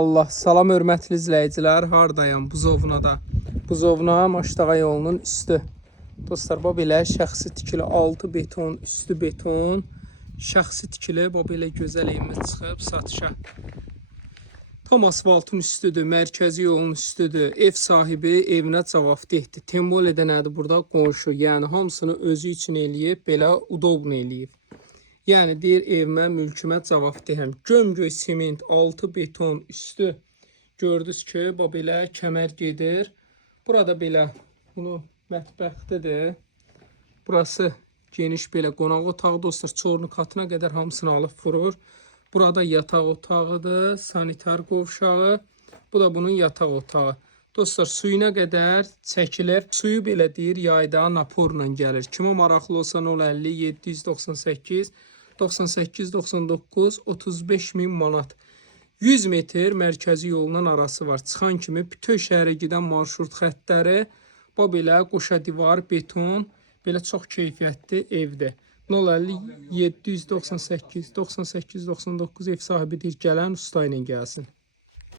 Allah, salam hörmətli izləyicilər, hardayam? Buzovna Maştağa yolunun üstü. Dostlar, bu belə şəxsi tikili 6 beton, üstü beton, şəxsi tikili, bu belə gözəl evimiz çıxıb satışa. Tam asfaltın üstüdür, mərkəzi yolun üstüdür. Ev sahibi evinə cavabdehdir. Temboledə nədir burada? Qonşu, yəni hamısını özü üçün eləyib, belə udobnu eləyib. Yəni deyir evimə, mülkümə cavabdehəm. Gömgöy sement, 6 beton, üstü gördünüz ki, bu belə kəmər gedir. Burada belə bunu mətbəxdədir. Burası geniş belə qonaq otağı dostlar, çorlu katına qədər hamısını alıb vurur. Burada yataq otağıdır, sanitar qovşağı. Bu da bunun yataq otağı. Dostlar, suyuna qədər çəkilir. Suyu belə deyir yayda naporla gəlir. Kimə maraqlı olsa 050 798 98 99 35 min manat. 100 metr mərkəzi yolundan arası var. Çıxan kimi bütün şəhərə gedən marşrut xəttləri, bu belə qoşa divar, beton, belə çox keyfiyyətli evdir. 050 798 98 99 ev sahibi deyir gələn usta ilə gəlsin.